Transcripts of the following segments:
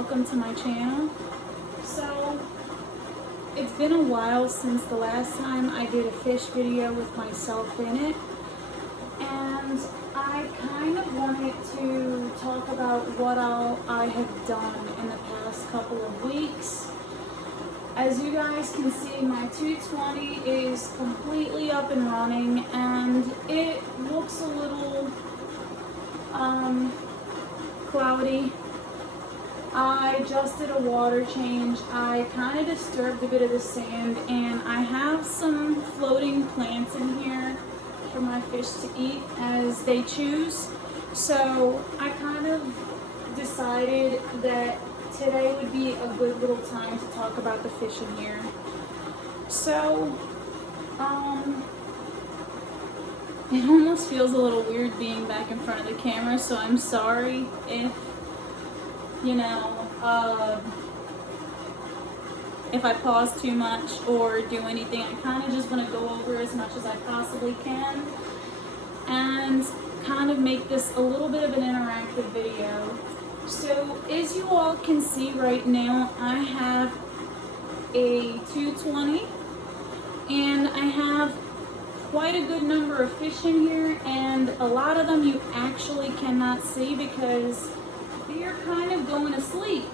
welcome to my channel. So it's been a while since the last time I did a fish video with myself in it, and I kind of wanted to talk about what all I have done in the past couple of weeks. As you guys can see, my 220 is completely up and running, and it looks a little cloudy. I just did a water change. I kind of disturbed a bit of the sand, and I have some floating plants in here for my fish to eat as they choose. So I kind of decided that today would be a good little time to talk about the fish in here. So, it almost feels a little weird being back in front of the camera, so I'm sorry if, if I pause too much or do anything. I kind of just want to go over as much as I possibly can and kind of make this a little bit of an interactive video. So, as you all can see right now, I have a 220 and I have quite a good number of fish in here, and a lot of them you actually cannot see because they are kind of going to sleep,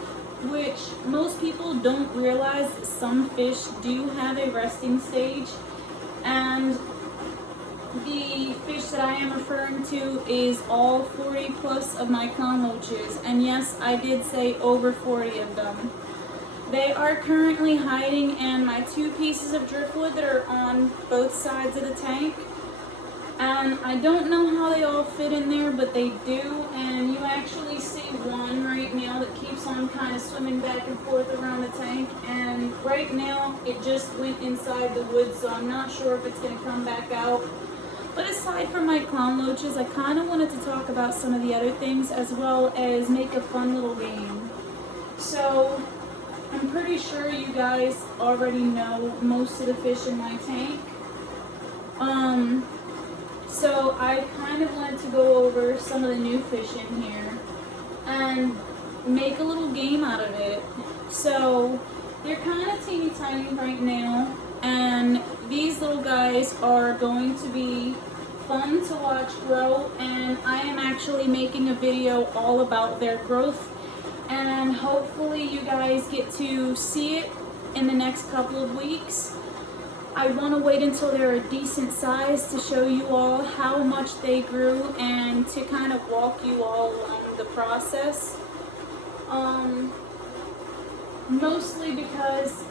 which most people don't realize that some fish do have a resting stage. And the fish that I am referring to is all 40 plus of my clown loaches, and yes, I did say over 40 of them. They are currently hiding in my 2 pieces of driftwood that are on both sides of the tank. And I don't know how they all fit in there, but they do. And you actually see one right now that keeps on kind of swimming back and forth around the tank. And right now it just went inside the wood, so I'm not sure if it's going to come back out. But aside from my clown loaches, I kind of wanted to talk about some of the other things as well as make a fun little game. So I'm pretty sure you guys already know most of the fish in my tank. So I kind of wanted to go over some of the new fish in here and make a little game out of it. So they're kind of teeny tiny right now, and these little guys are going to be fun to watch grow, and I am actually making a video all about their growth, and hopefully you guys get to see it in the next couple of weeks. I want to wait until they're a decent size to show you all how much they grew and to kind of walk you all along the process. Mostly because,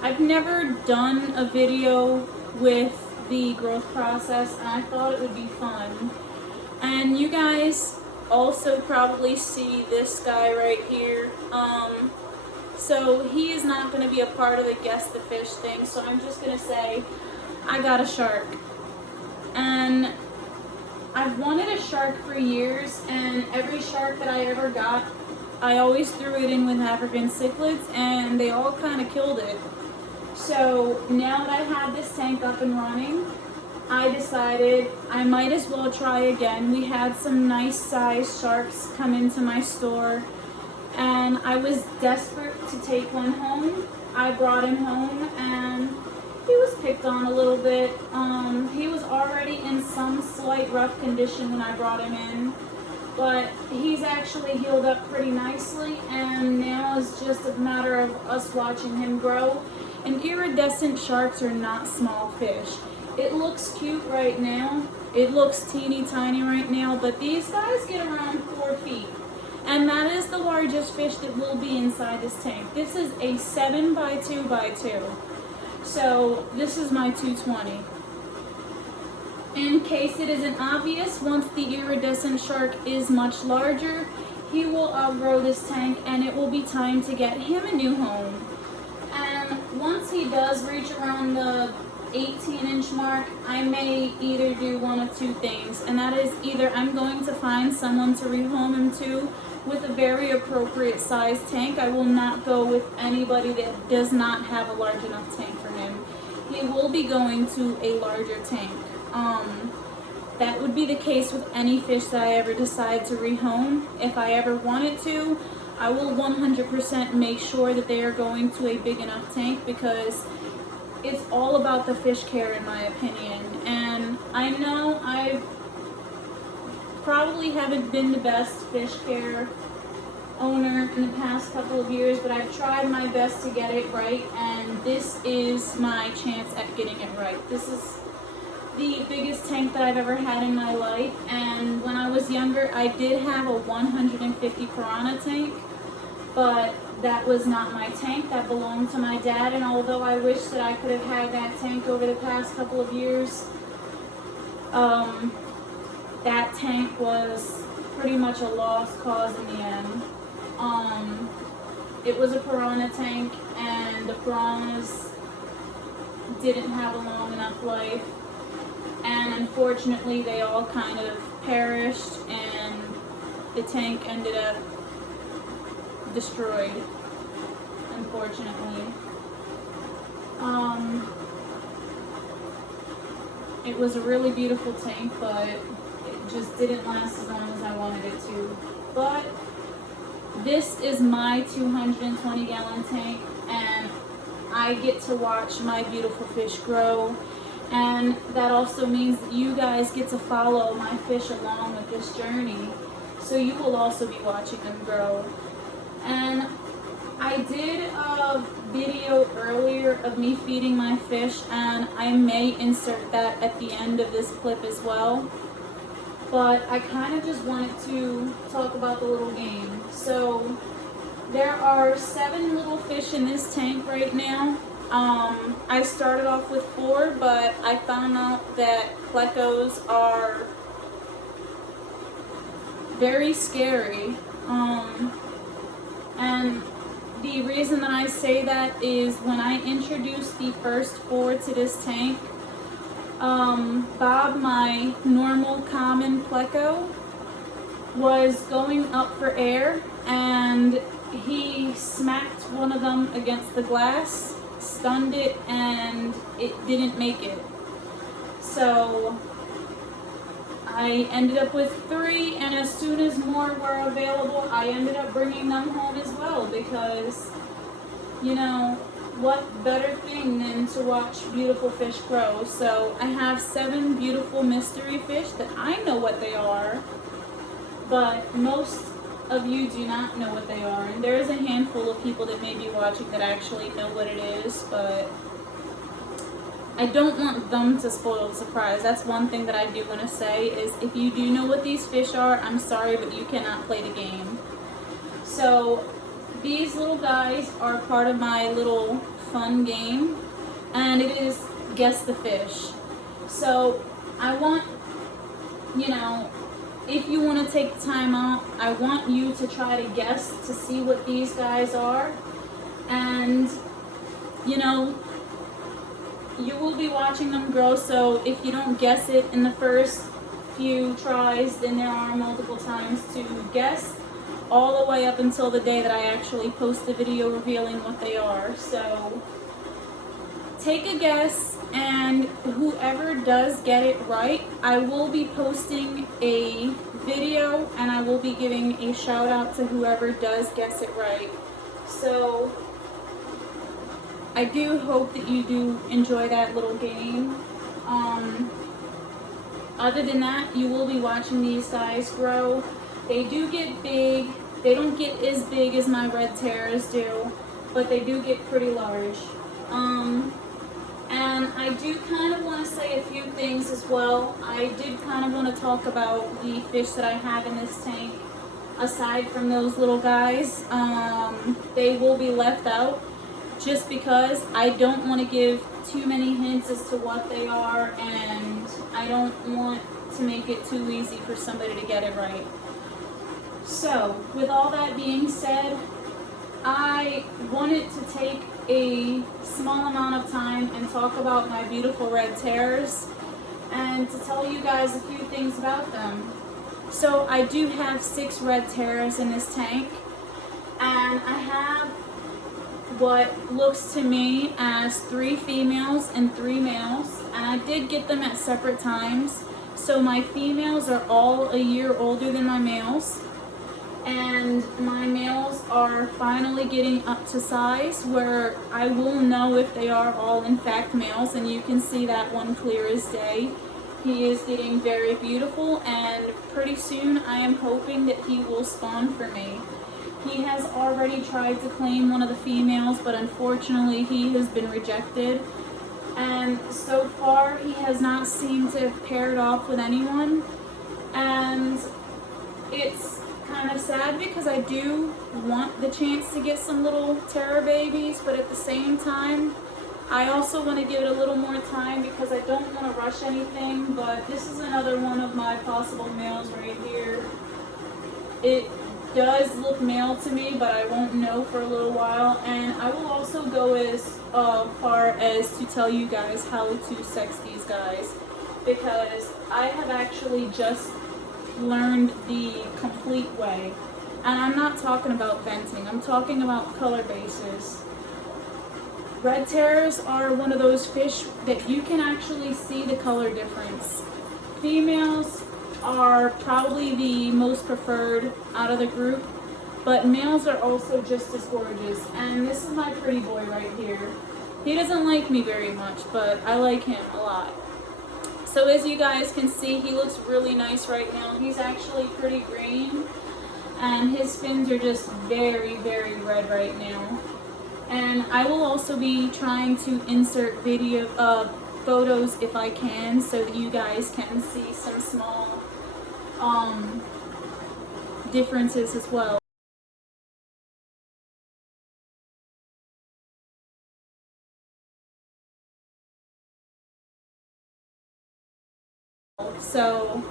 I've never done a video with the growth process, and I thought it would be fun. And you guys also probably see this guy right here. So he is not going to be a part of the guess the fish thing, so I'm just going to say I got a shark. And I've wanted a shark for years, and every shark that I ever got, I always threw it in with African cichlids, and they all kind of killed it. So now that I have this tank up and running, I decided I might as well try again. We had some nice sized sharks come into my store, and I was desperate to take one home. I brought him home, and he was picked on a little bit. He was already in some slight rough condition when I brought him in, but he's actually healed up pretty nicely, and now it's just a matter of us watching him grow. And iridescent sharks are not small fish. It looks cute right now. It looks teeny tiny right now, but these guys get around 4 feet. And that is the largest fish that will be inside this tank. This is a 7 by 2 by 2. So this is my 220. In case it isn't obvious, once the iridescent shark is much larger, he will outgrow this tank, and it will be time to get him a new home. And once he does reach around the 18-inch mark, I may either do one of 2 things, and that is either I'm going to find someone to rehome him to with a very appropriate size tank. I will not go with anybody that does not have a large enough tank for him. He will be going to a larger tank. that would be the case with any fish that I ever decide to rehome. If I ever wanted to, I will 100% make sure that they are going to a big enough tank, because it's all about the fish care in my opinion. And I know I probably haven't been the best fish care owner in the past couple of years, but I've tried my best to get it right, and this is my chance at getting it right. This is the biggest tank that I've ever had in my life, and when I was younger I did have a 150 piranha tank, but that was not my tank. That belonged to my dad, and although I wish that I could have had that tank over the past couple of years, that tank was pretty much a lost cause in the end. It was a piranha tank, and the piranhas didn't have a long enough life, and unfortunately they all kind of perished, and the tank ended up destroyed, unfortunately. It was a really beautiful tank, but it just didn't last as long as I wanted it to. But this is my 220 gallon tank, and I get to watch my beautiful fish grow, and that also means that you guys get to follow my fish along with this journey, so you will also be watching them grow. And I did a video earlier of me feeding my fish, and I may insert that at the end of this clip as well. But I kind of just wanted to talk about the little game. So there are 7 little fish in this tank right now. I started off with 4, but I found out that Plecos are very scary. And the reason that I say that is when I introduced the first 4 to this tank, Bob, my normal common Pleco, was going up for air, and he smacked one of them against the glass, stunned it, and it didn't make it. So I ended up with 3, and as soon as more were available, I ended up bringing them home as well, because, you know, what better thing than to watch beautiful fish grow. So I have 7 beautiful mystery fish that I know what they are, but most of you do not know what they are. And there is a handful of people that may be watching that actually know what it is, but I don't want them to spoil the surprise. That's one thing that I do want to say, is if you do know what these fish are, I'm sorry, but you cannot play the game. So these little guys are part of my little fun game, and it is Guess the Fish. So I want, you know, if you want to take the time out, I want you to try to guess to see what these guys are. And, you know, you will be watching them grow, so if you don't guess it in the first few tries, then there are multiple times to guess, all the way up until the day that I actually post the video revealing what they are. So take a guess, and whoever does get it right, I will be posting a video, and I will be giving a shout out to whoever does guess it right. So I do hope that you do enjoy that little game. Other than that, you will be watching these guys grow. They do get big. They don't get as big as my red terrors do, but they do get pretty large. And I do kind of want to say a few things as well. I did kind of want to talk about the fish that I have in this tank. Aside from those little guys, they will be left out just because I don't want to give too many hints as to what they are, and I don't want to make it too easy for somebody to get it right. So, with all that being said, I wanted to take a small amount of time and talk about my beautiful red terrors, and to tell you guys a few things about them. So I do have 6 red terrors in this tank, and I have what looks to me as 3 females and 3 males, and I did get them at separate times. So my females are all a year older than my males. And my males are finally getting up to size where I will know if they are all in fact males, and you can see that one clear as day. He is getting very beautiful, and pretty soon I am hoping that he will spawn for me. He has already tried to claim one of the females, but unfortunately he has been rejected. And so far he has not seemed to have paired off with anyone. And it's kind of sad because I do want the chance to get some little terror babies, but at the same time I also want to give it a little more time because I don't want to rush anything. But this is another one of my possible males right here. It does look male to me, but I won't know for a little while. And I will also go as far as to tell you guys how to sex these guys, because I have actually just learned the complete way. And I'm not talking about venting, I'm talking about color bases. Red terrors are one of those fish that you can actually see the color difference. Females are probably the most preferred out of the group, but males are also just as gorgeous. And this is my pretty boy right here. He doesn't like me very much, but I like him a lot. So as you guys can see, he looks really nice right now. He's actually pretty green, and his fins are just very, very red right now. And I will also be trying to insert photos if I can, so that you guys can see some small differences as well. So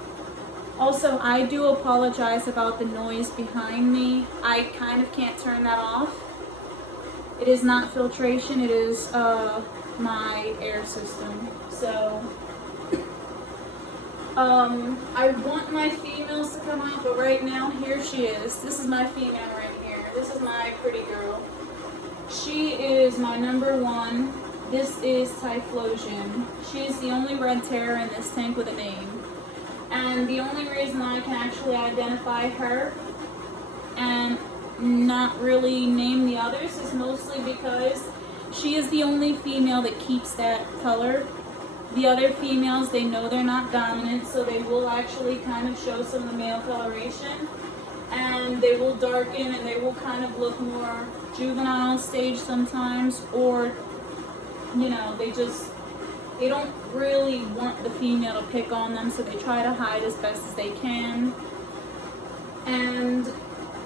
also, I do apologize about the noise behind me. I kind of can't turn that off. It is not filtration, it is my air system. So I want my females to come out, but right now here she is. This is my female right here. This is my pretty girl. She is my number one. This is Typhlosion. She is the only red terror in this tank with a name. And the only reason I can actually identify her and not really name the others is mostly because she is the only female that keeps that color. The other females, they know they're not dominant, so they will actually kind of show some of the male coloration, and they will darken and they will kind of look more juvenile stage sometimes, or you know, they don't really want the female to pick on them, so they try to hide as best as they can. And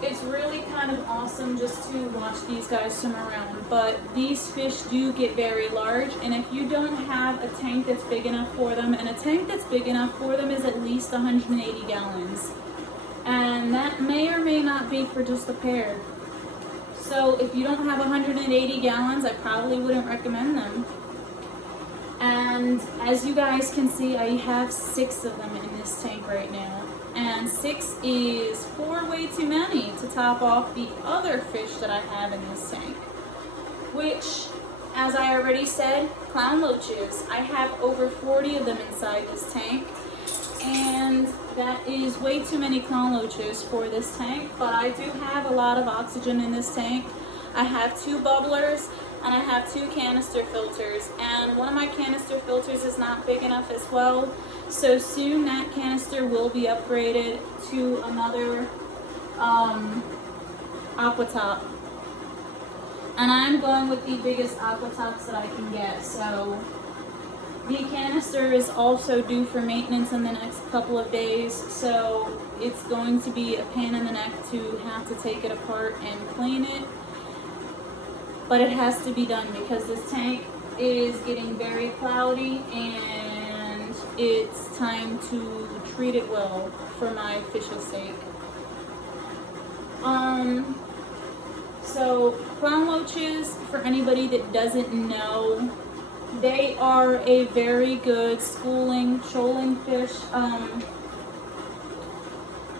it's really kind of awesome just to watch these guys swim around. But these fish do get very large, and if you don't have a tank that's big enough for them, and a tank that's big enough for them is at least 180 gallons. And that may or may not be for just a pair. So if you don't have 180 gallons, I probably wouldn't recommend them. And as you guys can see, I have 6 of them in this tank right now. And 6 is 4 way too many to top off the other fish that I have in this tank. Which, as I already said, clown loaches. I have over 40 of them inside this tank. And that is way too many clown loaches for this tank. But I do have a lot of oxygen in this tank. I have 2 bubblers, and I have 2 canister filters, and one of my canister filters is not big enough as well, so soon that canister will be upgraded to another aqua top, and I'm going with the biggest aqua tops that I can get. So the canister is also due for maintenance in the next couple of days, so it's going to be a pain in the neck to have to take it apart and clean it. But it has to be done because this tank is getting very cloudy and it's time to treat it well for my fish's sake. So clown loaches, for anybody that doesn't know, they are a very good schooling, shoaling fish,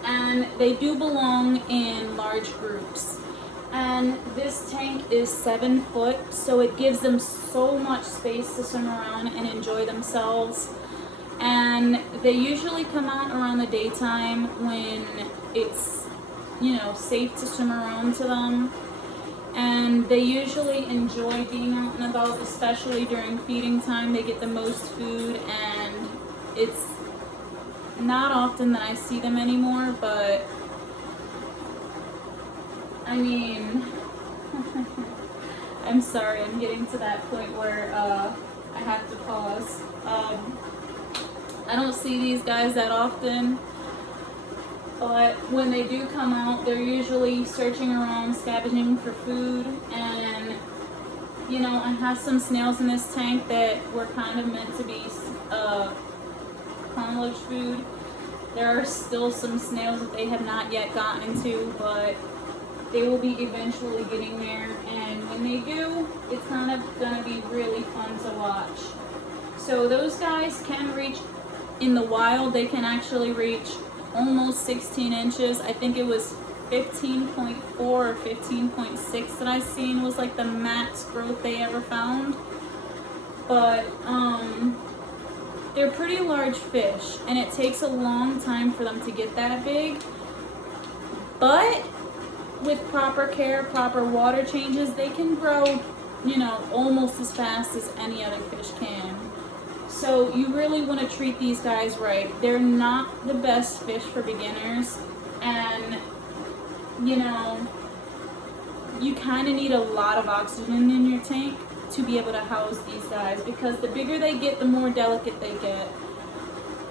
and they do belong in large groups. And this tank is 7 foot, so it gives them so much space to swim around and enjoy themselves. And they usually come out around the daytime when it's, you know, safe to swim around to them. And they usually enjoy being out and about, especially during feeding time. They get the most food, and it's not often that I see them anymore, but I mean, I'm sorry, I'm getting to that point where I have to pause. I don't see these guys that often, but when they do come out, they're usually searching around, scavenging for food. And you know, I have some snails in this tank that were kind of meant to be clown loach food. There are still some snails that they have not yet gotten to, but they will be eventually getting there. And when they do, it's kind of gonna be really fun to watch. So those guys can reach, in the wild, they can actually reach almost 16 inches. I think it was 15.4 or 15.6 that I seen was like the max growth they ever found. But they're pretty large fish, and it takes a long time for them to get that big. But with proper care, proper water changes, they can grow, you know, almost as fast as any other fish can. So you really want to treat these guys right. They're not the best fish for beginners, and you know, you kind of need a lot of oxygen in your tank to be able to house these guys, because the bigger they get, the more delicate they get.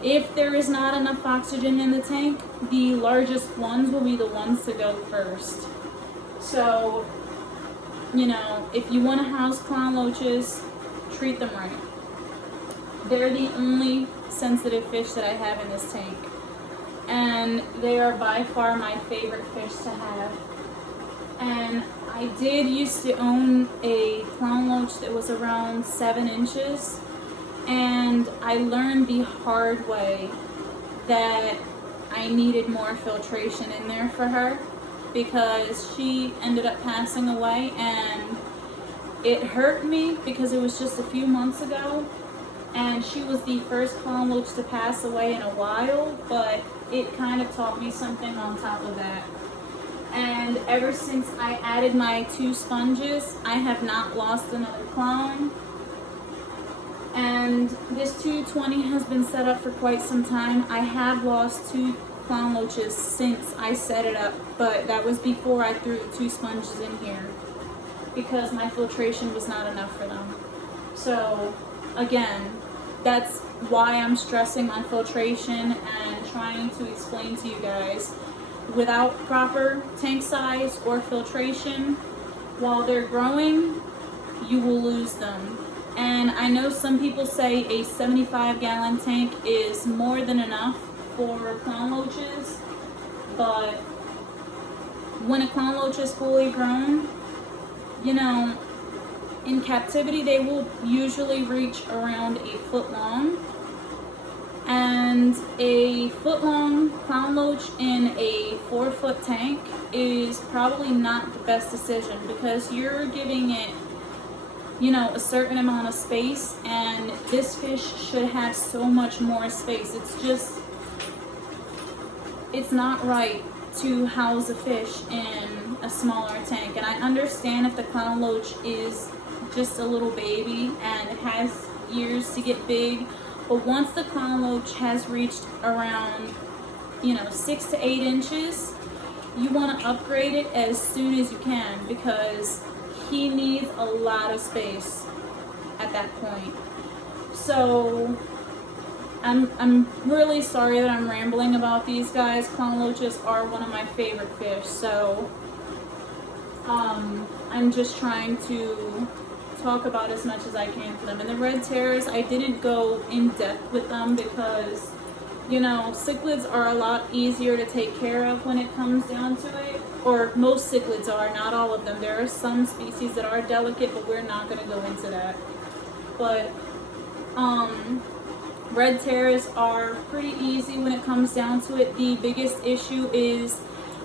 If there is not enough oxygen in the tank, the largest ones will be the ones to go first. So, you know, if you want to house clown loaches, treat them right. They're the only sensitive fish that I have in this tank, and they are by far my favorite fish to have. And I did used to own a clown loach that was around 7 inches, and I learned the hard way that I needed more filtration in there for her, because she ended up passing away, and it hurt me because it was just a few months ago, and she was the first clown loach to pass away in a while, but it kind of taught me something on top of that. And ever since I added my 2 sponges, I have not lost another clown. And this 220 has been set up for quite some time. I have lost 2 clown loaches since I set it up, but that was before I threw the 2 sponges in here, because my filtration was not enough for them. So again, that's why I'm stressing my filtration and trying to explain to you guys. Without proper tank size or filtration, while they're growing, you will lose them. And I know some people say a 75-gallon tank is more than enough for clown loaches, but when a clown loach is fully grown, you know, in captivity they will usually reach around a foot long. And a foot-long clown loach in a 4-foot tank is probably not the best decision, because you're giving it, you know, a certain amount of space, and this fish should have so much more space. It's not right to house a fish in a smaller tank. And I understand if the clown loach is just a little baby and it has years to get big. But once the clown loach has reached around, you know, 6 to 8 inches, you want to upgrade it as soon as you can, because he needs a lot of space at that point. So I'm really sorry that I'm rambling about these guys. Clown loaches are one of my favorite fish, so I'm just trying to talk about as much as I can for them. And the red terrors, I didn't go in depth with them because, you know, cichlids are a lot easier to take care of when it comes down to it. Or most cichlids are, not all of them. There are some species that are delicate, but we're not going to go into that. But red terrors are pretty easy when it comes down to it. The biggest issue is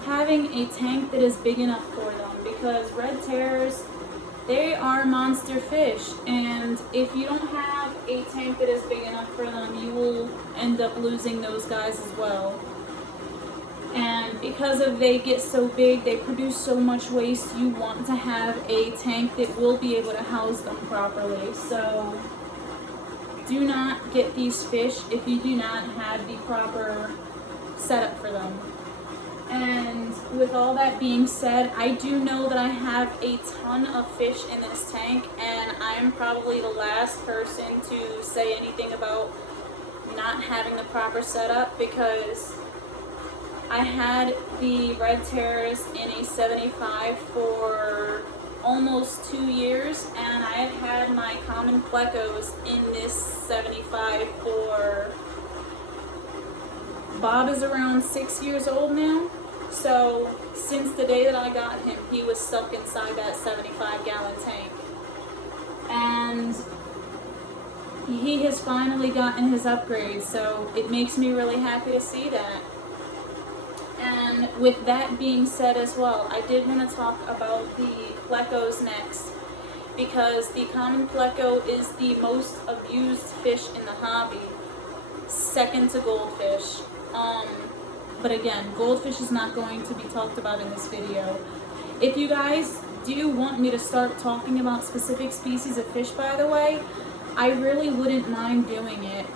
having a tank that is big enough for them, because red terrors, they are monster fish, and if you don't have a tank that is big enough for them, you will end up losing those guys as well. And because of they get so big, they produce so much waste, you want to have a tank that will be able to house them properly. So do not get these fish if you do not have the proper setup for them. And with all that being said, I do know that I have a ton of fish in this tank, and I am probably the last person to say anything about not having the proper setup, because I had the red terrors in a 75 for almost 2 years, and I have had my common Plecos in this 75 for, Bob is around 6 years old now. So since the day that I got him, he was stuck inside that 75-gallon tank. And he has finally gotten his upgrade, so it makes me really happy to see that. And with that being said as well, I did want to talk about the Plecos next, because the common Pleco is the most abused fish in the hobby, second to goldfish. But again, goldfish is not going to be talked about in this video. If you guys do want me to start talking about specific species of fish, by the way, I really wouldn't mind doing it.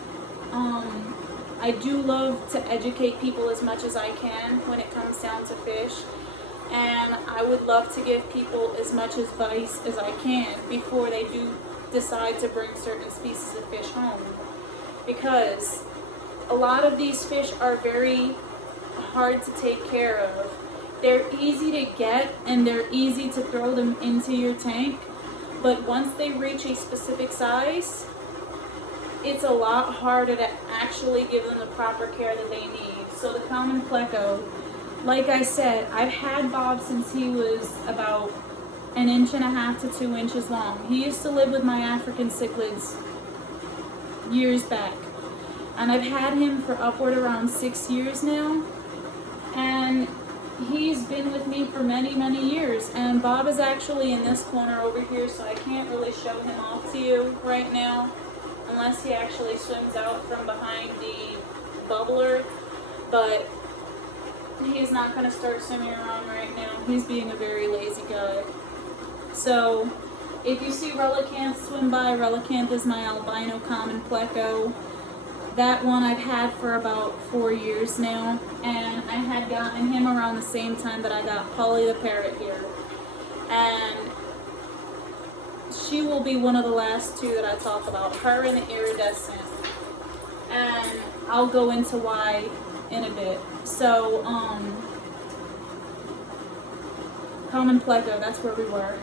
I do love to educate people as much as I can when it comes down to fish, and I would love to give people as much advice as I can before they do decide to bring certain species of fish home, because a lot of these fish are very hard to take care of. They're easy to get and they're easy to throw them into your tank, but once they reach a specific size, it's a lot harder to actually give them the proper care that they need. So the common Pleco, like I said, I've had Bob since he was about 1.5 to 2 inches long. He used to live with my African cichlids years back, and I've had him for upward around 6 years now, and he's been with me for many, many years. And Bob is actually in this corner over here, so I can't really show him off to you right now, unless he actually swims out from behind the bubbler, but he's not going to start swimming around right now. He's being a very lazy guy. So if you see Relicanth swim by, Relicanth is my albino common Pleco. That one I've had for about 4 years now, and I had gotten him around the same time that I got Polly the parrot here. And she will be one of the last two that I talk about, her and the Iridescent. And I'll go into why in a bit. So, common Pleco, that's where we were.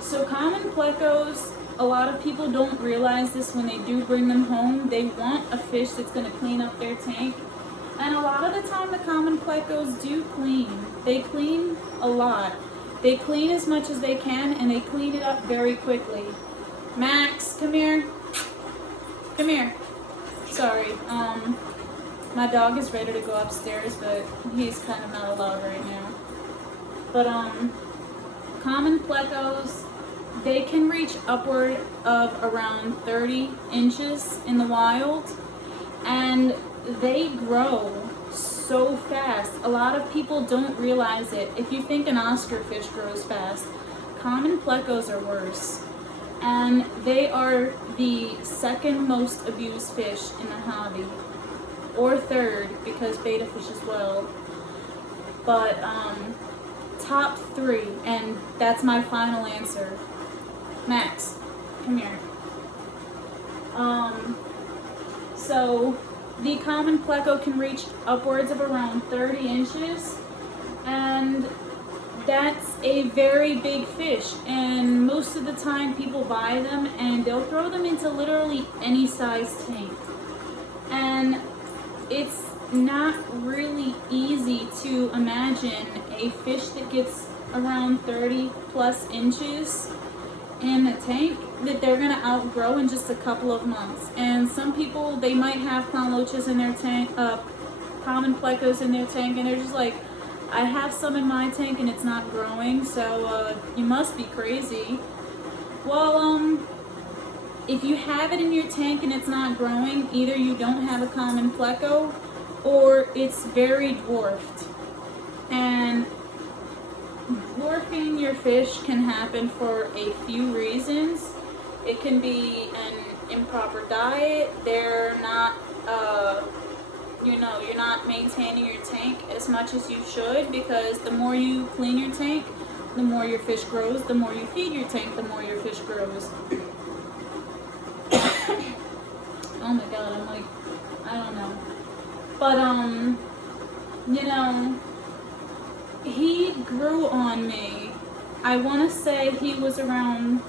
So common Plecos, a lot of people don't realize this when they do bring them home. They want a fish that's going to clean up their tank. And a lot of the time the common Plecos do clean. They clean a lot. They clean as much as they can, and they clean it up very quickly. Max, come here. Come here. Sorry. My dog is ready to go upstairs, but he's kind of not allowed right now. But, common Plecos, they can reach upward of around 30 inches in the wild, and they grow so fast. A lot of people don't realize it. If you think an Oscar fish grows fast, common Plecos are worse. And they are the second most abused fish in the hobby, or third, because betta fish as well. But top 3, and that's my final answer. Max, come here. So the common Pleco can reach upwards of around 30 inches, and that's a very big fish, and most of the time people buy them and they'll throw them into literally any size tank. And it's not really easy to imagine a fish that gets around 30 plus inches in a tank that they're going to outgrow in just a couple of months. And some people, they might have clown loaches in their tank, common Plecos in their tank, and they're just like, I have some in my tank and it's not growing, so you must be crazy. Well, if you have it in your tank and it's not growing, either you don't have a common Pleco or it's very dwarfed. And dwarfing your fish can happen for a few reasons. It can be an improper diet. They're not, you're not maintaining your tank as much as you should, because the more you clean your tank, the more your fish grows. The more you feed your tank, the more your fish grows. Oh my god, I'm like, I don't know. But, he grew on me. I want to say he was around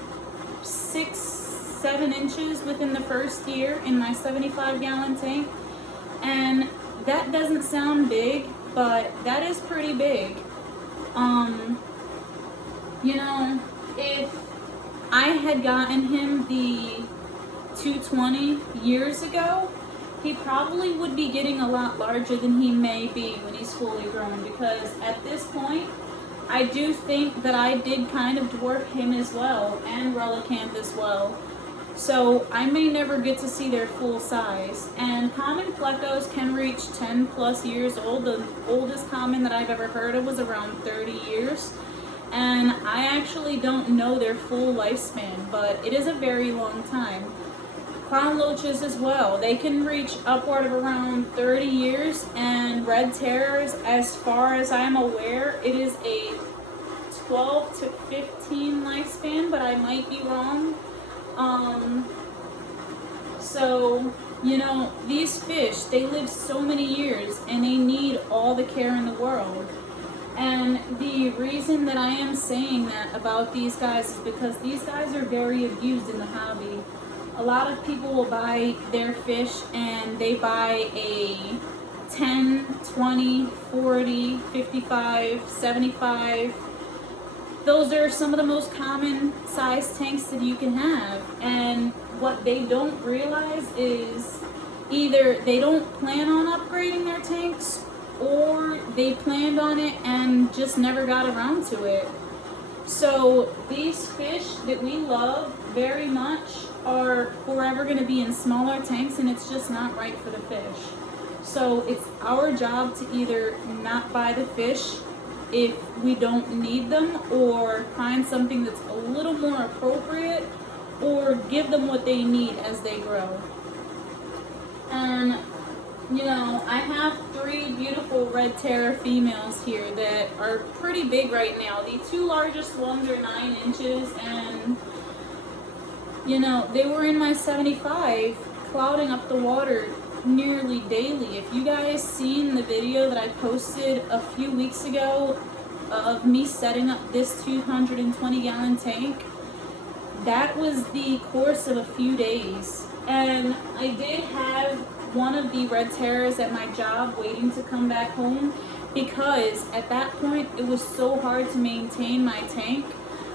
6-7 inches within the first year in my 75-gallon tank. And that doesn't sound big, but that is pretty big. If I had gotten him the 220 years ago, he probably would be getting a lot larger than he may be when he's fully grown, because at this point, I do think that I did kind of dwarf him as well, and Relicanth as well. So I may never get to see their full size. And common Plecos can reach 10 plus years old. The oldest common that I've ever heard of was around 30 years. And I actually don't know their full lifespan, but it is a very long time. Clown loaches as well. They can reach upward of around 30 years, and red terrors, as far as I'm aware, it is a 12 to 15 lifespan, but I might be wrong. These fish, they live so many years and they need all the care in the world. And the reason that I am saying that about these guys is because these guys are very abused in the hobby. A lot of people will buy their fish and they buy a 10, 20, 40, 55, 75. Those are some of the most common size tanks that you can have. And what they don't realize is either they don't plan on upgrading their tanks, or they planned on it and just never got around to it. So these fish that we love very much are forever going to be in smaller tanks, and it's just not right for the fish. So it's our job to either not buy the fish if we don't need them, or find something that's a little more appropriate, or give them what they need as they grow. And I have 3 beautiful red terror females here that are pretty big right now. The 2 largest ones are 9 inches, and they were in my 75, clouding up the water nearly daily. If you guys seen the video that I posted a few weeks ago of me setting up this 220-gallon tank, that was the course of a few days. And I did have one of the red terrors at my job waiting to come back home, because at that point it was so hard to maintain my tank.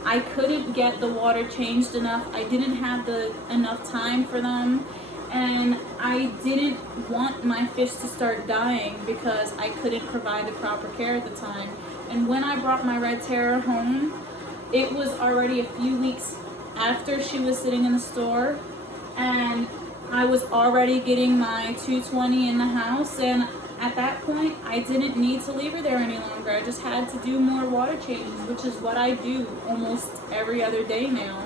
I couldn't get the water changed enough. I didn't have enough time for them, and I didn't want my fish to start dying because I couldn't provide the proper care at the time. And when I brought my red terror home, it was already a few weeks after she was sitting in the store, and I was already getting my 220 in the house, and at that point I didn't need to leave her there any longer. I just had to do more water changes, which is what I do almost every other day now.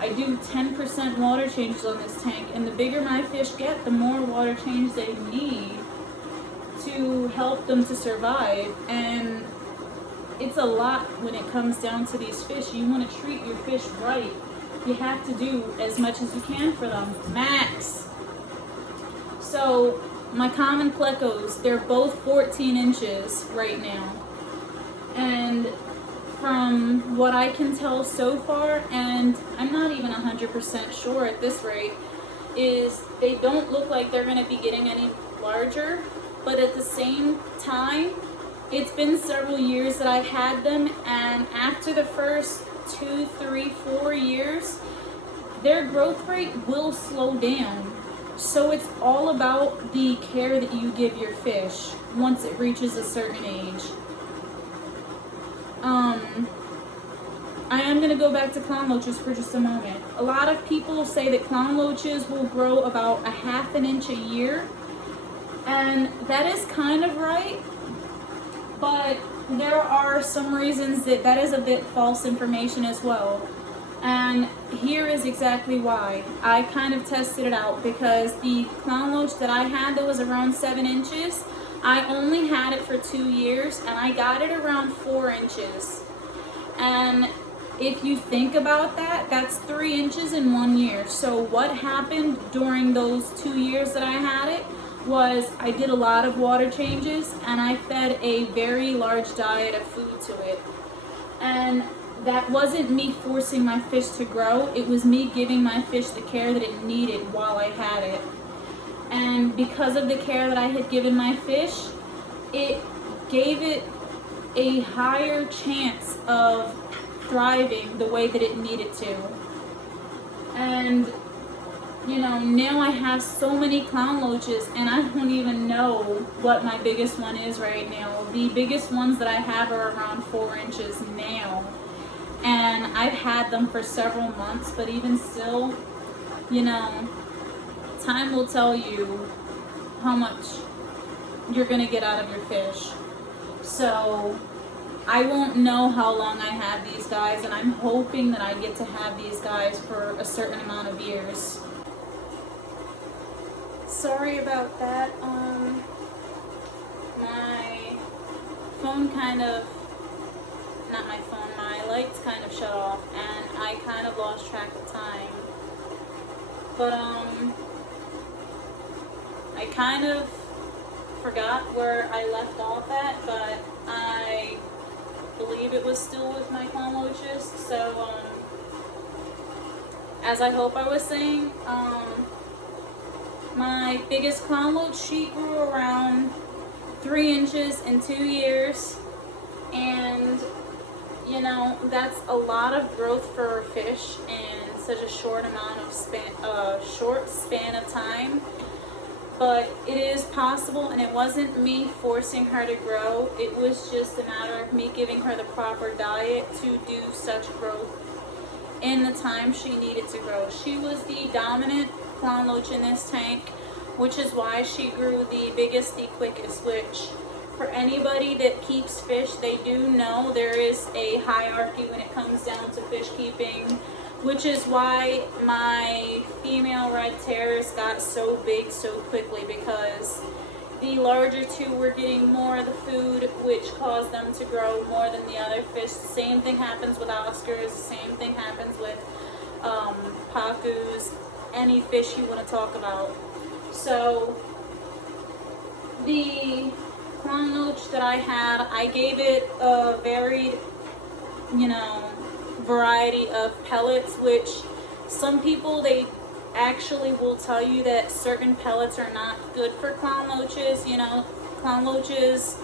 I do 10% water changes on this tank, and the bigger my fish get, the more water change they need to help them to survive. And it's a lot when it comes down to these fish. You want to treat your fish right. You have to do as much as you can for them, max. So my common Plecos, they're both 14 inches right now. And from what I can tell so far, and I'm not even 100% sure at this rate, is they don't look like they're going to be getting any larger. But at the same time, it's been several years that I've had them, and after the first 2, 3, 4 years, their growth rate will slow down. So it's all about the care that you give your fish once it reaches a certain age. I am going to go back to clown loaches for just a moment. A lot of people say that clown loaches will grow about 1/2 inch a year, and that is kind of right, but there are some reasons that is a bit false information as well. And here is exactly why. I kind of tested it out because the clown loach that I had that was around 7 inches, I only had it for 2 years and I got it around 4 inches. And if you think about that, that's 3 inches in 1 year. So what happened during those 2 years that I had it was I did a lot of water changes and I fed a very large diet of food to it. And that wasn't me forcing my fish to grow, it was me giving my fish the care that it needed while I had it. And because of the care that I had given my fish, it gave it a higher chance of thriving the way that it needed to. And you know, now I have so many clown loaches and I don't even know what my biggest one is right now. The biggest ones that I have are around 4 inches now. And I've had them for several months, but even still, you know, time will tell you how much you're gonna get out of your fish. So I won't know how long I have these guys, and I'm hoping that I get to have these guys for a certain amount of years. Sorry about that. My phone kind of, not my phone, my lights kind of shut off and I kind of lost track of time. But I kind of forgot where I left off at, but I believe it was still with my clown loaches. So as I hope I was saying, my biggest clown loach, she grew around 3 inches in 2 years, and you know, that's a lot of growth for a fish in such a short amount of short span of time. But it is possible, and it wasn't me forcing her to grow, it was just a matter of me giving her the proper diet to do such growth in the time she needed to grow. She was the dominant clown loach in this tank, which is why she grew the biggest, the quickest, which for anybody that keeps fish, they do know there is a hierarchy when it comes down to fish keeping, which is why my female red terrors got so big so quickly, because the larger two were getting more of the food, which caused them to grow more than the other fish. Same thing happens with Oscars, same thing happens with Pacus, any fish you want to talk about. So the clown loach that I had, I gave it a varied, you know, variety of pellets, which some people, they actually will tell you that certain pellets are not good for clown loaches. You know, clown loaches,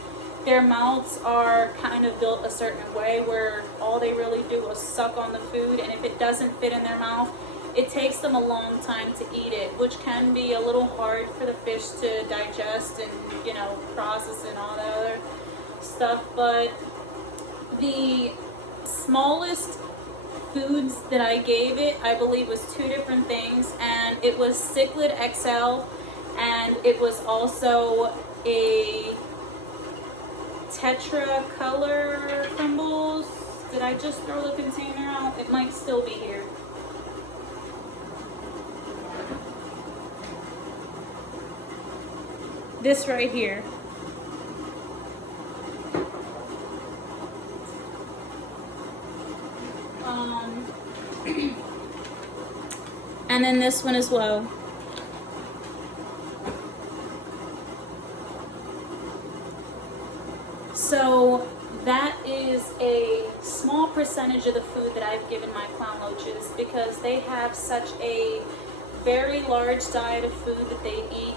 their mouths are kind of built a certain way where all they really do is suck on the food, and if it doesn't fit in their mouth, it takes them a long time to eat it, which can be a little hard for the fish to digest and, you know, process and all that other stuff. But the smallest foods that I gave it, I believe, was 2 different things, and it was Cichlid XL, and it was also a Tetra Color Crumbles. Did I just throw the container out? It might still be here. This right here. And then this one as well. So that is a small percentage of the food that I've given my clown loaches, because they have such a very large diet of food that they eat.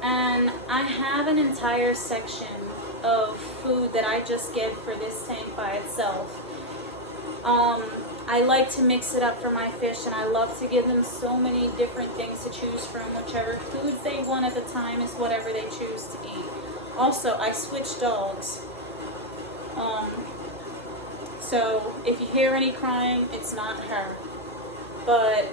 And I have an entire section of food that I just give for this tank by itself. I like to mix it up for my fish, and I love to give them so many different things to choose from. Whichever foods they want at the time is whatever they choose to eat. Also, I switch dogs. So if you hear any crying, it's not her. But,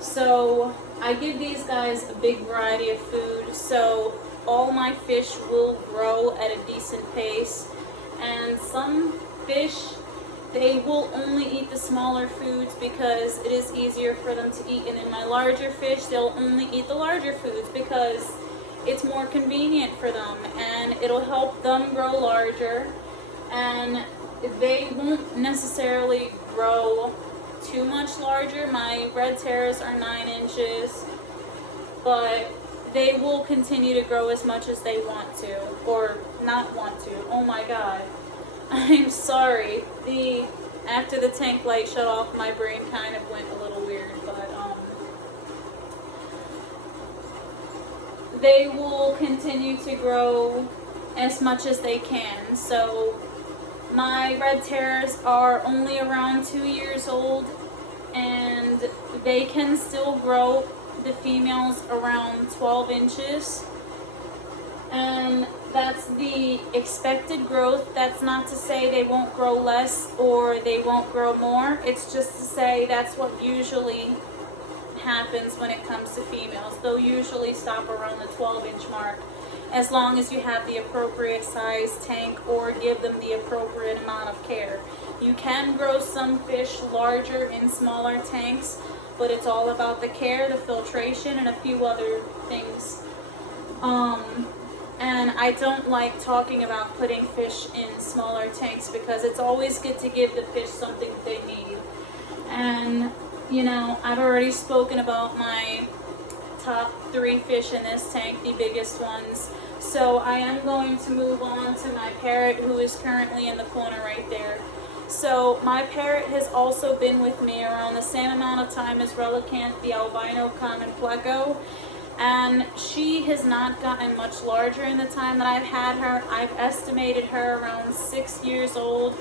so I give these guys a big variety of food, so all my fish will grow at a decent pace. And some fish, they will only eat the smaller foods because it is easier for them to eat. And in my larger fish, they'll only eat the larger foods because it's more convenient for them and it'll help them grow larger. And they won't necessarily grow too much larger. My red terrors are 9 inches, but they will continue to grow as much as they want to, or not want to. Oh my god. I'm sorry. After the tank light shut off, my brain kind of went a little weird, but they will continue to grow as much as they can. So my red terrors are only around 2 years old, and they can still grow, the females, around 12 inches. And that's the expected growth. That's not to say they won't grow less or they won't grow more. It's just to say that's what usually happens when it comes to females. They'll usually stop around the 12-inch mark, as long as you have the appropriate size tank or give them the appropriate amount of care. You can grow some fish larger in smaller tanks, but it's all about the care, the filtration, and a few other things. And I don't like talking about putting fish in smaller tanks because it's always good to give the fish something they need. And, you know, I've already spoken about my top 3 fish in this tank, the biggest ones. So I am going to move on to my parrot, who is currently in the corner right there. So my parrot has also been with me around the same amount of time as Relicanth, the albino common Pleco. And she has not gotten much larger in the time that I've had her. I've estimated her around 6 years old,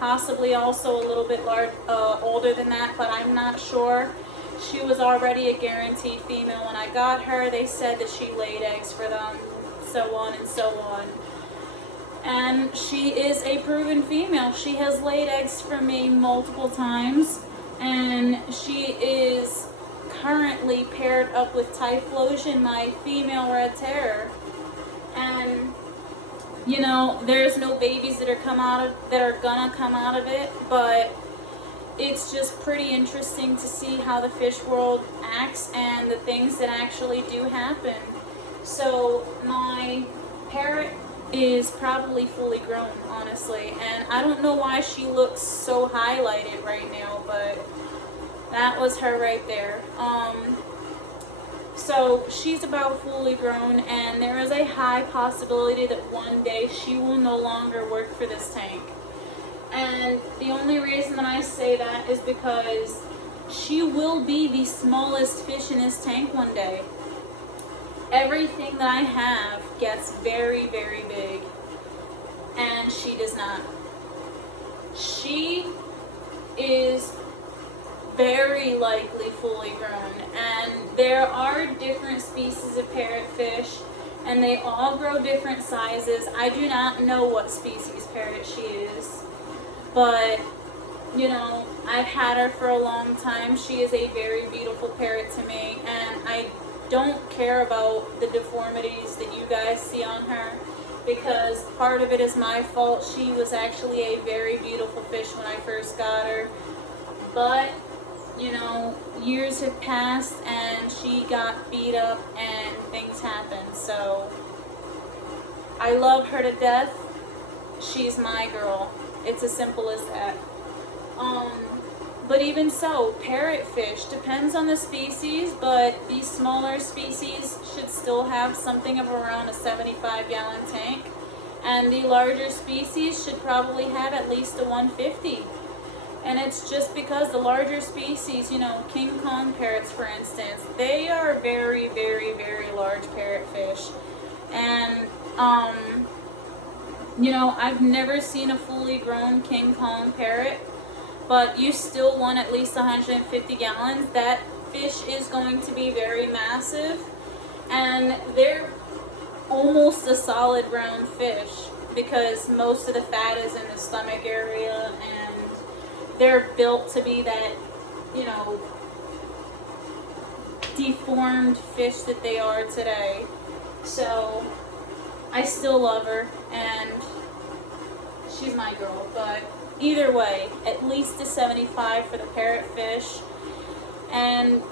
possibly also a little bit older than that, but I'm not sure. She was already a guaranteed female when I got her. They said that she laid eggs for them, so on and so on. And she is a proven female. She has laid eggs for me multiple times, and she is currently paired up with Typhlosion, my female red terror. And you know, there's no babies that are gonna come out of it, but it's just pretty interesting to see how the fish world acts and the things that actually do happen. So my parrot is probably fully grown, honestly, and I don't know why she looks so highlighted right now, but that was her right there. So she's about fully grown, and there is a high possibility that one day she will no longer work for this tank. And the only reason that I say that is because she will be the smallest fish in this tank one day. Everything that I have gets very, very big, and she does not. She is very likely fully grown, and there are different species of parrotfish, and they all grow different sizes. I do not know what species parrot she is, but you know, I've had her for a long time. She is a very beautiful parrot to me, and I don't care about the deformities that you guys see on her, because part of it is my fault. She was actually a very beautiful fish when I first got her, but you know, years have passed and she got beat up and things happened. So I love her to death. She's my girl. It's as simple as that. But even so, parrotfish depends on the species, but these smaller species should still have something of around a 75-gallon tank, and the larger species should probably have at least a 150. And it's just because the larger species, you know, King Kong parrots, for instance, they are very, very, very large parrotfish. And, you know, I've never seen a fully grown King Kong parrot, but you still want at least 150 gallons. That fish is going to be very massive, and they're almost a solid round fish. because most of the fat is in the stomach area, and they're built to be that, you know, deformed fish that they are today. So I still love her, and she's my girl. But either way, at least a 75 for the parrotfish. And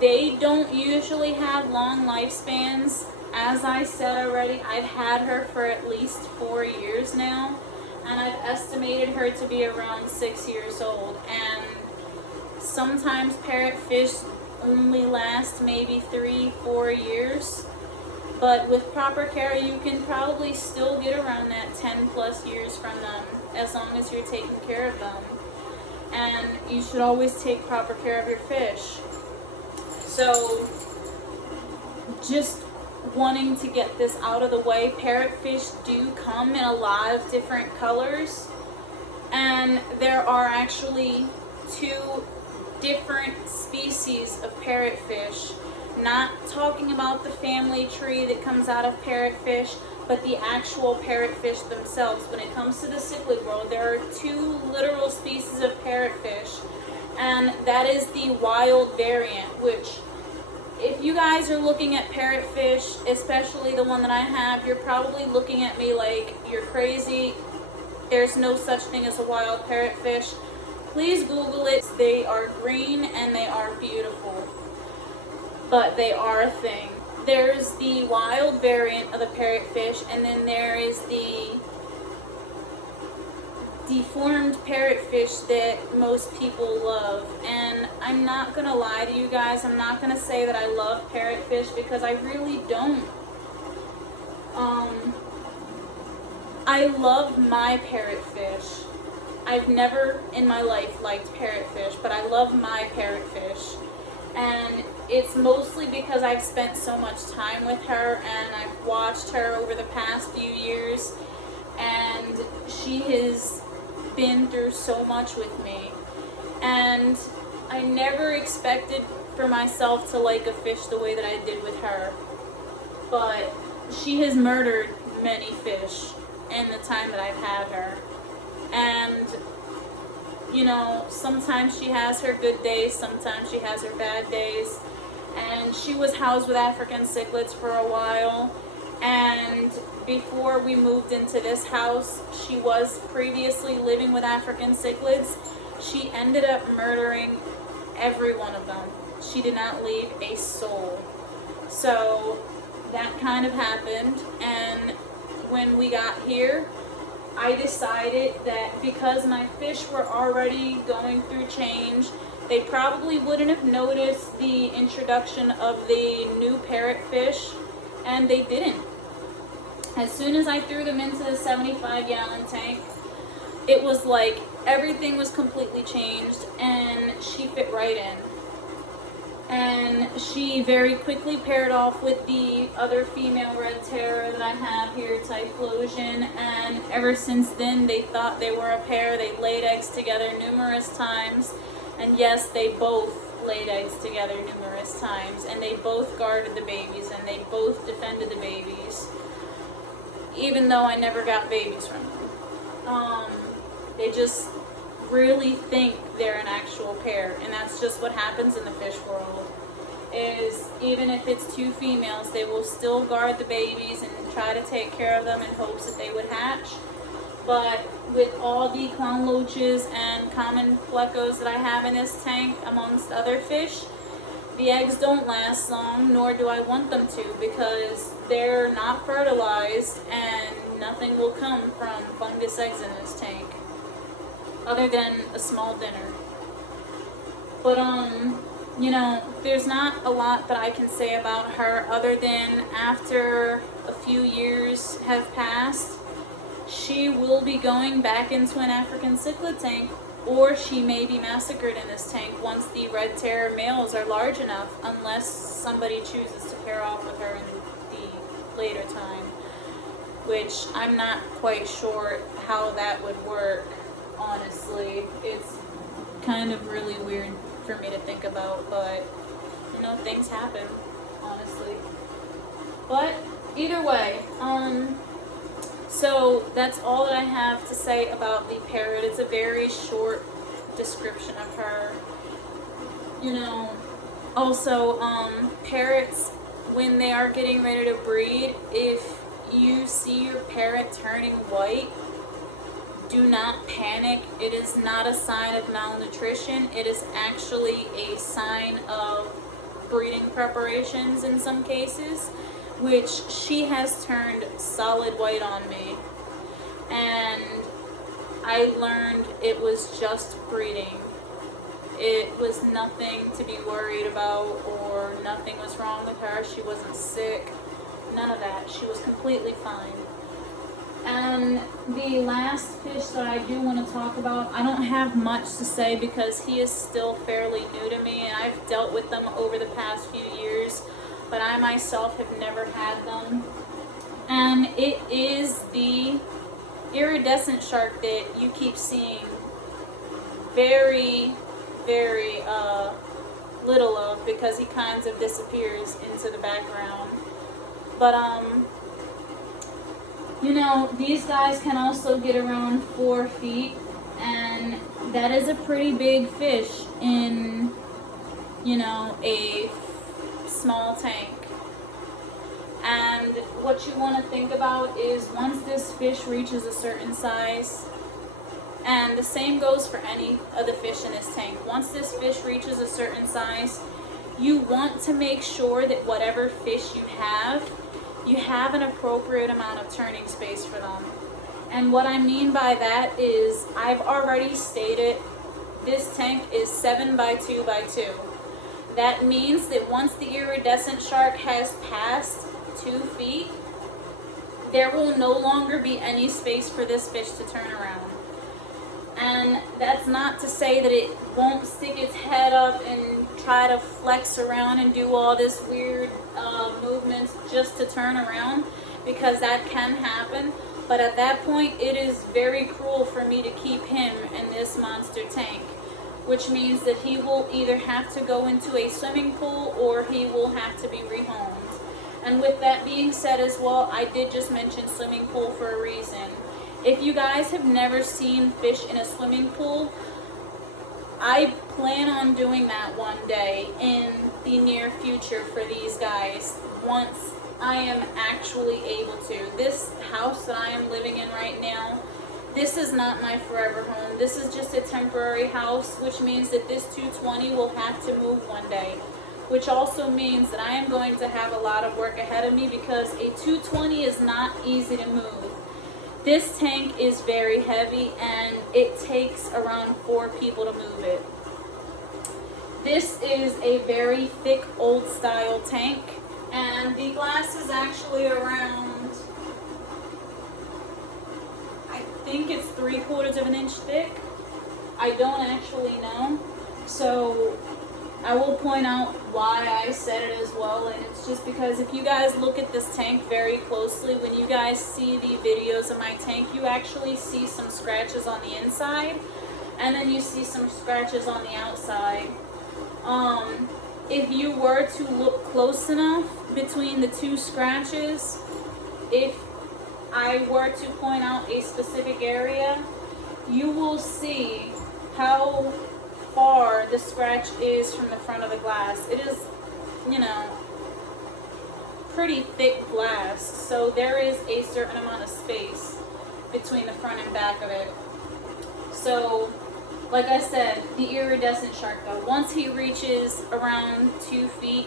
they don't usually have long lifespans. As I said already, I've had her for at least 4 years now, and I've estimated her to be around 6 years old. And sometimes parrotfish only last maybe 3-4 years, but with proper care you can probably still get around that 10 plus years from them, as long as you're taking care of them. And you should always take proper care of your fish. So just wanting to get this out of the way, parrotfish do come in a lot of different colors, and there are actually 2 different species of parrotfish. Not talking about the family tree that comes out of parrotfish, but the actual parrotfish themselves. When it comes to the cichlid world, there are 2 literal species of parrotfish, and that is the wild variant, which, if you guys are looking at parrotfish, especially the one that I have, you're probably looking at me like you're crazy. There's no such thing as a wild parrotfish. Please Google it. They are green and they are beautiful, but they are a thing. There's the wild variant of the parrotfish, and then there is the deformed parrotfish that most people love. And I'm not gonna lie to you guys, I'm not gonna say that I love parrotfish, because I really don't. I love my parrotfish. I've never in my life liked parrotfish, but I love my parrotfish. And it's mostly because I've spent so much time with her, and I've watched her over the past few years, and she has been through so much with me. And I never expected for myself to like a fish the way that I did with her, but she has murdered many fish in the time that I've had her. And you know, sometimes she has her good days, sometimes she has her bad days. And she was housed with African cichlids for a while, and before we moved into this house, she was previously living with African cichlids. She ended up murdering every one of them. She did not leave a soul. So that kind of happened, and when we got here, I decided that because my fish were already going through change, they probably wouldn't have noticed the introduction of the new parrotfish, and they didn't. As soon as I threw them into the 75-gallon tank, it was like everything was completely changed, and she fit right in. And she very quickly paired off with the other female red terror that I have here, Typhlosion, and ever since then they thought they were a pair. They laid eggs together numerous times, and yes, they both laid eggs together numerous times, and they both guarded the babies, and they both defended the babies, even though I never got babies from them. They just really think they're an actual pair, and that's just what happens in the fish world. Is even if it's 2 females, they will still guard the babies and try to take care of them in hopes that they would hatch. But with all the clown loaches and common plecos that I have in this tank, amongst other fish, the eggs don't last long, nor do I want them to, because they're not fertilized and nothing will come from fungus eggs in this tank, other than a small dinner. But you know, there's not a lot that I can say about her other than after a few years have passed, she will be going back into an African cichlid tank, or she may be massacred in this tank once the red terror males are large enough, unless somebody chooses to pair off with her in the later time, which I'm not quite sure how that would work, honestly. It's kind of really weird for me to think about, but you know, things happen, honestly. But either way, So that's all that I have to say about the parrot. It's a very short description of her. You know, also, parrots, when they are getting ready to breed, if you see your parrot turning white, do not panic. It is not a sign of malnutrition. It is actually a sign of breeding preparations in some cases, which she has turned solid white on me. And I learned it was just breeding. It was nothing to be worried about, or nothing was wrong with her. She wasn't sick. None of that. She was completely fine. And the last fish that I do want to talk about, I don't have much to say because he is still fairly new to me, and I've dealt with them over the past few years, but I myself have never had them. And it is the iridescent shark that you keep seeing very little of, because he kind of disappears into the background. But you know, these guys can also get around 4 feet, and that is a pretty big fish in, you know, a small tank. And what you want to think about is, once this fish reaches a certain size, and the same goes for any of the fish in this tank, once this fish reaches a certain size, you want to make sure that whatever fish you have an appropriate amount of turning space for them. And what I mean by that is, I've already stated this tank is 7 by 2 by 2. That means that once the iridescent shark has passed 2 feet, there will no longer be any space for this fish to turn around. And that's not to say that it won't stick its head up and try to flex around and do all this weird movements just to turn around, because that can happen. But at that point, it is very cruel for me to keep him in this monster tank, which means that he will either have to go into a swimming pool or he will have to be rehomed. And with that being said as well, I did just mention swimming pool for a reason. If you guys have never seen fish in a swimming pool, I plan on doing that one day in the near future for these guys, once I am actually able to. This house that I am living in right now, this is not my forever home. This is just a temporary house, which means that this 220 will have to move one day, which also means that I am going to have a lot of work ahead of me, because a 220 is not easy to move. This tank is very heavy, and it takes around 4 people to move it. This is a very thick old style tank, and the glass is actually around, I think it's 3/4 of an inch thick. I don't actually know. So I will point out why I said it as well, and it's just because if you guys look at this tank very closely, when you guys see the videos of my tank, you actually see some scratches on the inside, and then you see some scratches on the outside. If you were to look close enough between the 2 scratches, if I were to point out a specific area, you will see how far the scratch is from the front of the glass. It is, you know, pretty thick glass, so there is a certain amount of space between the front and back of it. So, like I said, the iridescent shark though, once he reaches around 2 feet,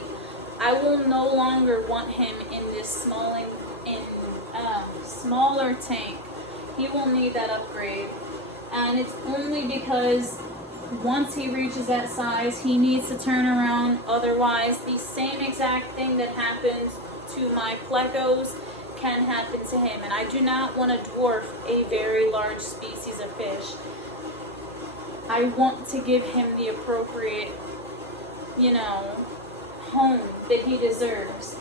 I will no longer want him in this smaller tank. He will need that upgrade, and it's only because once he reaches that size, he needs to turn around. Otherwise, the same exact thing that happens to my Plecos can happen to him. And I do not want to dwarf a very large species of fish. I want to give him the appropriate, you know, home that he deserves.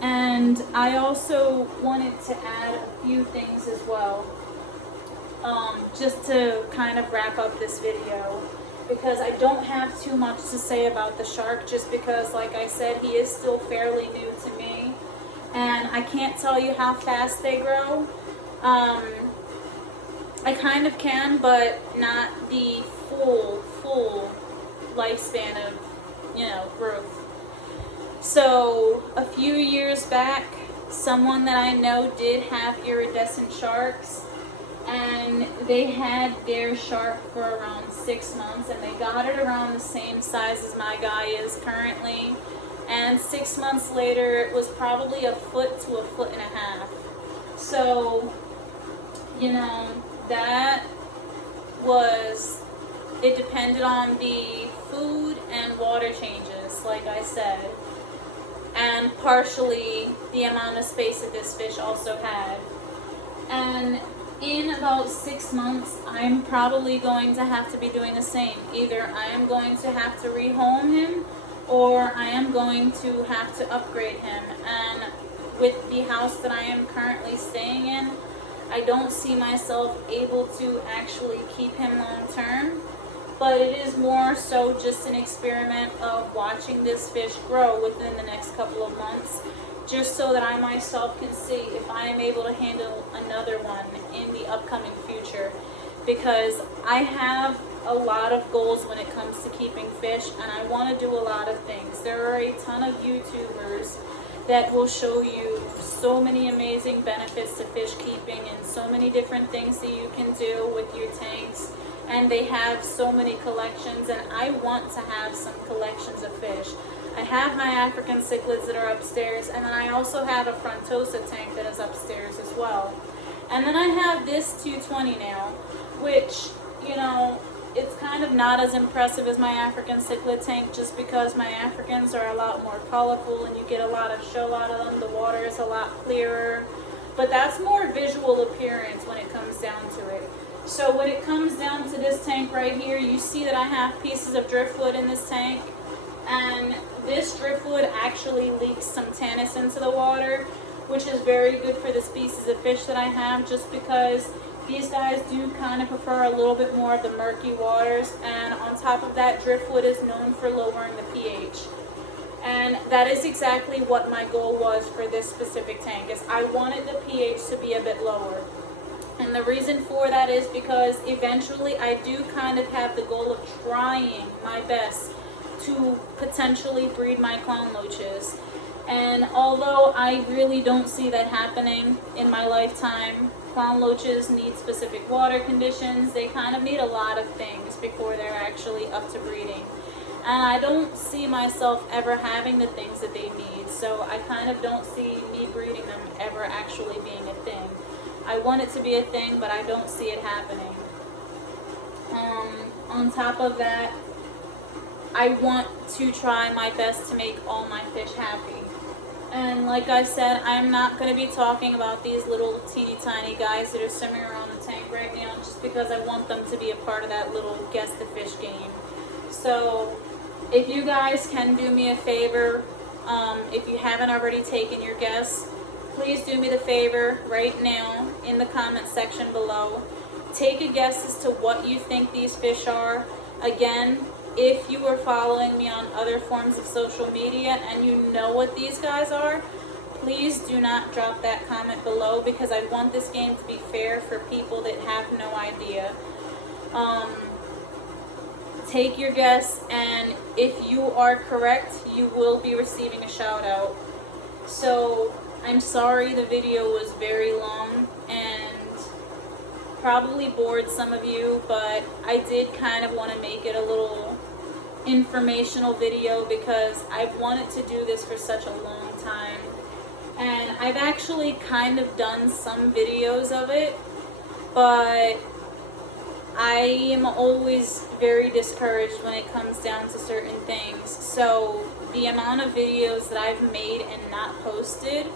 And I also wanted to add a few things as well, just to kind of wrap up this video, because I don't have too much to say about the shark, just because, like I said, he is still fairly new to me, and I can't tell you how fast they grow, I kind of can, but not the full lifespan of, you know, growth. So a few years back, someone that I know did have iridescent sharks, and they had their shark for around 6 months, and they got it around the same size as my guy is currently. And 6 months later, it was probably a foot to a foot and a half. So, you know, that was, it depended on the food and water changes, like I said, and partially the amount of space that this fish also had. And in about 6 months, I'm probably going to have to be doing the same. Either I am going to have to rehome him, or I am going to have to upgrade him. And with the house that I am currently staying in, I don't see myself able to actually keep him long term, but it is more so just an experiment of watching this fish grow within the next couple of months, just so that I myself can see if I am able to handle another one in the upcoming future. Because I have a lot of goals when it comes to keeping fish, and I want to do a lot of things. There are a ton of YouTubers that will show you so many amazing benefits to fish keeping and so many different things that you can do with your tanks, and they have so many collections, and I want to have some collections of fish. I have my African cichlids that are upstairs, and then I also have a frontosa tank that is upstairs as well. And then I have this 220 now, which, you know, it's kind of not as impressive as my African cichlid tank, just because my Africans are a lot more colorful and you get a lot of show out of them. The water is a lot clearer, but that's more visual appearance when it comes down to it. So when it comes down to this tank right here, you see that I have pieces of driftwood in this tank, and this driftwood actually leaks some tannins into the water, which is very good for the species of fish that I have, just because these guys do kind of prefer a little bit more of the murky waters, and on top of that, driftwood is known for lowering the pH. And that is exactly what my goal was for this specific tank, is I wanted the pH to be a bit lower. And the reason for that is because eventually I do kind of have the goal of trying my best to potentially breed my clown loaches. And although I really don't see that happening in my lifetime, clown loaches need specific water conditions. They kind of need a lot of things before they're actually up to breeding. And I don't see myself ever having the things that they need, so I kind of don't see me breeding them ever actually being a thing. I want it to be a thing, but I don't see it happening. On top of that, I want to try my best to make all my fish happy. And like I said, I'm not going to be talking about these little teeny tiny guys that are swimming around the tank right now, just because I want them to be a part of that little guess the fish game. So if you guys can do me a favor, if you haven't already taken your guess, please do me the favor right now in the comment section below. Take a guess as to what you think these fish are. Again, if you are following me on other forms of social media and you know what these guys are, please do not drop that comment below, because I want this game to be fair for people that have no idea. Take your guess, and if you are correct, you will be receiving a shout out. So I'm sorry the video was very long and probably bored some of you, but I did kind of want to make it a little informational video because I've wanted to do this for such a long time. And I've actually kind of done some videos of it, but I am always very discouraged when it comes down to certain things. So the amount of videos that I've made and not posted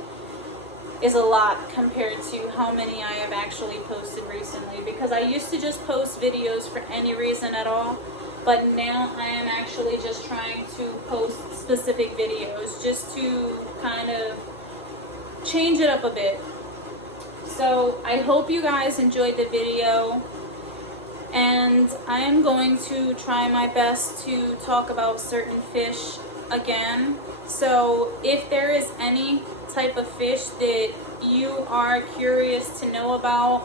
is a lot compared to how many I have actually posted recently, because I used to just post videos for any reason at all, but now I am actually just trying to post specific videos just to kind of change it up a bit. So I hope you guys enjoyed the video, and I am going to try my best to talk about certain fish again. So if there is any type of fish that you you are curious to know about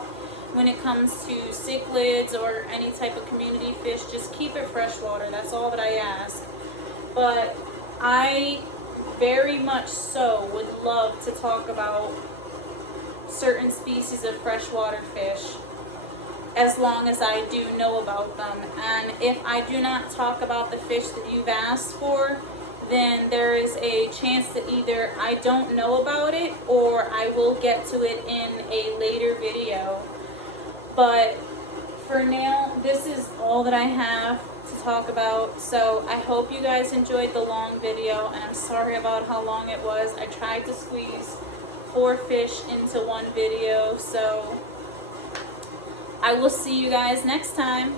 when it comes to cichlids or any type of community fish, just keep it freshwater. That's all that I ask. But I very much so would love to talk about certain species of freshwater fish as long as I do know about them. And if I do not talk about the fish that you've asked for, then there is a chance that either I don't know about it or I will get to it in a later video. But for now, this is all that I have to talk about. So I hope you guys enjoyed the long video, and I'm sorry about how long it was. I tried to squeeze 4 fish into one video, so I will see you guys next time.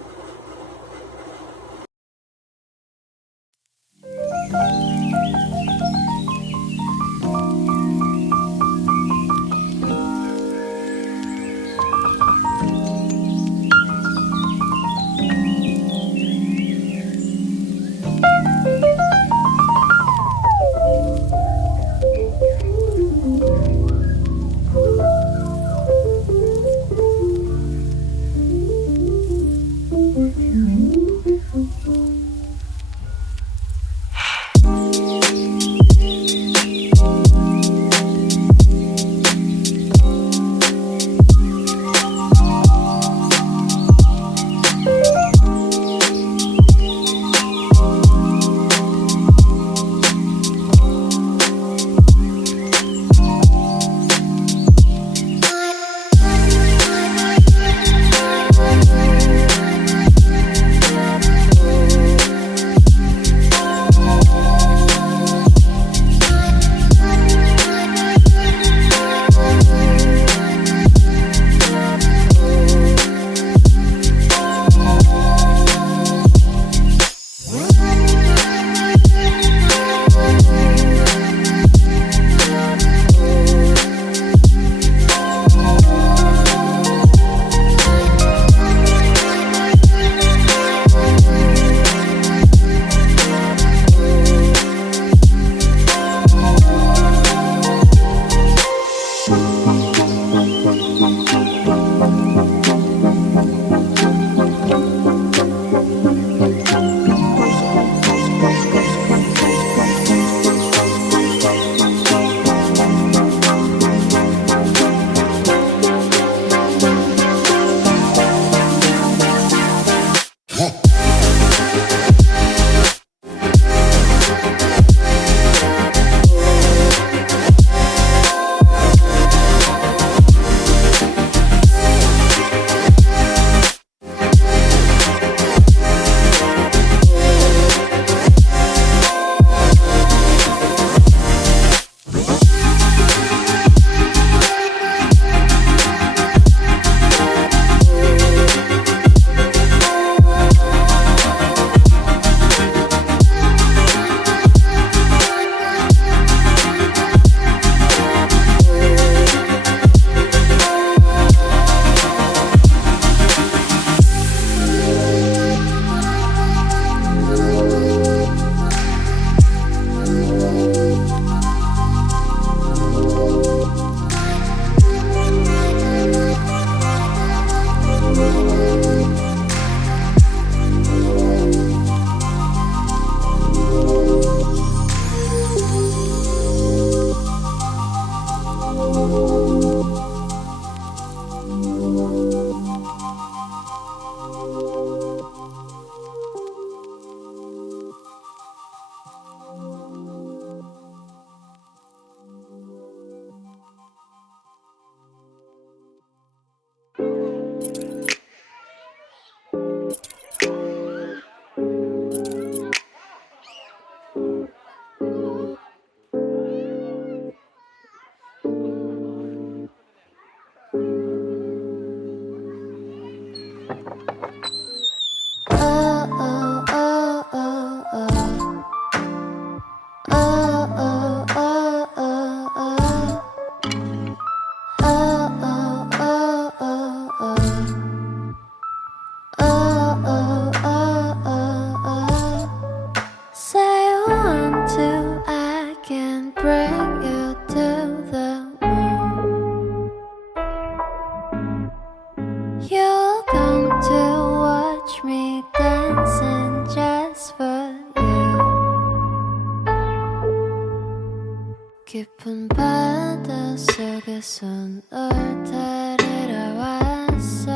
널 데리러 왔어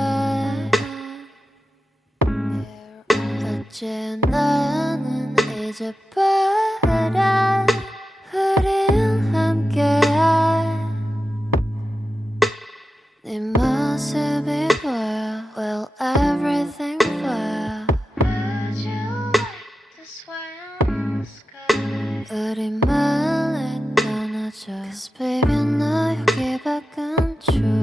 어째 나는 잊어버려 우린 함께한 네 모습이 보여 Will everything 보여 Would you like to swim in the sky 우리 멀리 떠나줘 Cause baby 너 여기 밖은 좋아